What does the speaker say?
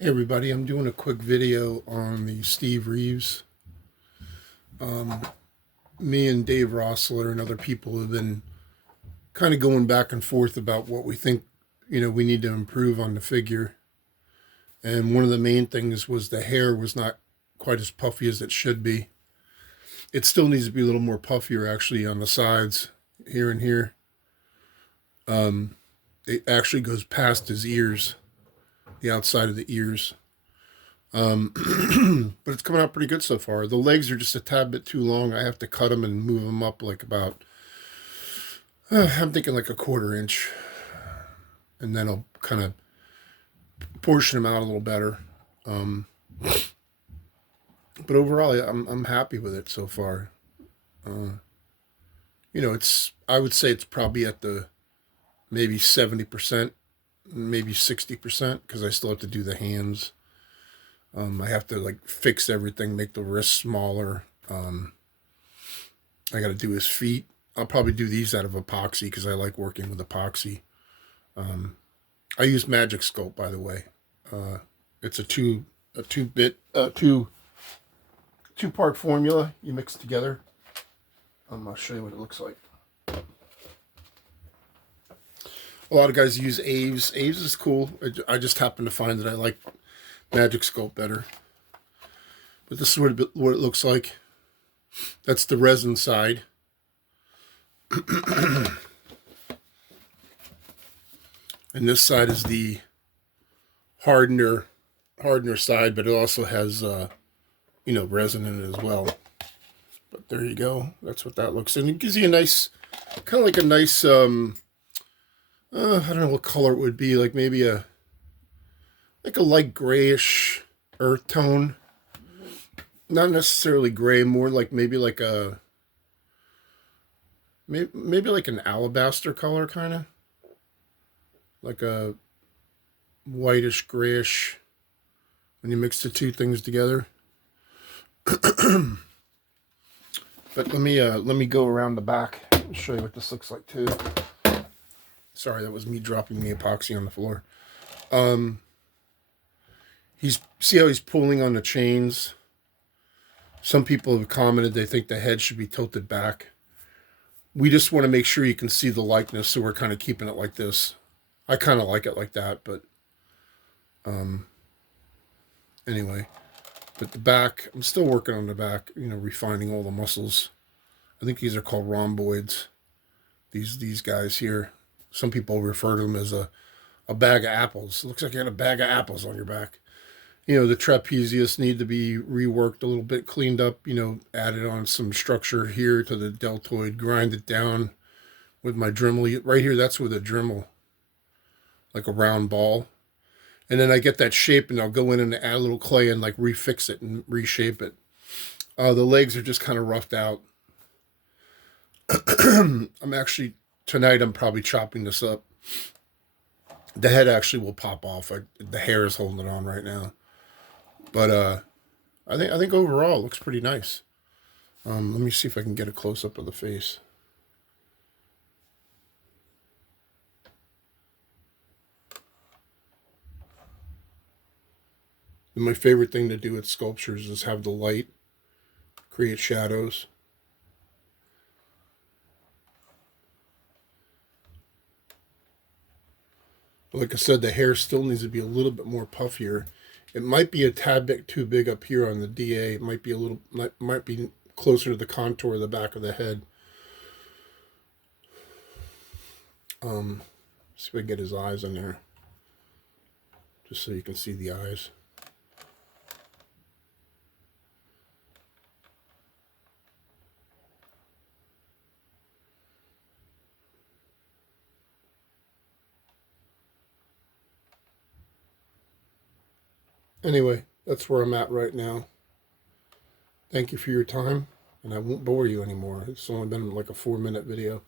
Hey everybody, I'm doing a quick video on the Steve Reeves. Me and Dave Rossler and other people have been kind of going back and forth about what we think, we need to improve on the figure. And one of the main things was the hair was not quite as puffy as it should be. It still needs to be a little more puffier actually on the sides, here and here. It actually goes past his ears, the outside of the ears. But it's coming out pretty good so far. The legs are just a tad bit too long. I have to cut them and move them up like about, I'm thinking like a quarter inch. And then I'll kind of portion them out a little better. But overall, I'm happy with it so far. I would say it's probably at the maybe 70%, maybe 60%, because I still have to do the hands. I have to like fix everything, make the wrists smaller. I got to do his feet. I'll probably do these out of epoxy because I like working with epoxy. I use Magic Sculpt, by the way. It's a two part formula you mix together. I'll show you what it looks like. A lot of guys use Aves. Aves is cool. I just happen to find that I like Magic Sculpt better. But this is what it looks like. That's the resin side. And this side is the hardener side, but it also has resin in it as well. But there you go. That's what that looks like. And it gives you a nice, kind of like a nice, I don't know what color it would be, like maybe like a light grayish earth tone. Not necessarily gray, more like maybe like maybe like an alabaster color, kind of like a whitish grayish when you mix the two things together. But let me go around the back and show you what this looks like too. Sorry, that was me dropping the epoxy on the floor. See how he's pulling on the chains. Some people have commented they think the head should be tilted back. We just want to make sure you can see the likeness, so we're kind of keeping it like this. I kind of like it like that, but anyway. But the back, I'm still working on the back, refining all the muscles. I think these are called rhomboids. These guys here. Some people refer to them as a bag of apples. It looks like you had a bag of apples on your back. The trapezius need to be reworked a little bit, cleaned up, added on some structure here to the deltoid, grind it down with my Dremel. Right here, that's with a Dremel, like a round ball. And then I get that shape and I'll go in and add a little clay and like refix it and reshape it. The legs are just kind of roughed out. Tonight I'm probably chopping this up. The head actually will pop off. The hair is holding it on right now. But I think overall it looks pretty nice. Let me see if I can get a close up of the face. And my favorite thing to do with sculptures is have the light create shadows. But like I said, the hair still needs to be a little bit more puffier. It might be a tad bit too big up here on the DA. It might be closer to the contour of the back of the head. See if I can get his eyes in there, just so you can see the eyes. Anyway, that's where I'm at right now. Thank you for your time, and I won't bore you anymore. It's only been like a 4-minute video.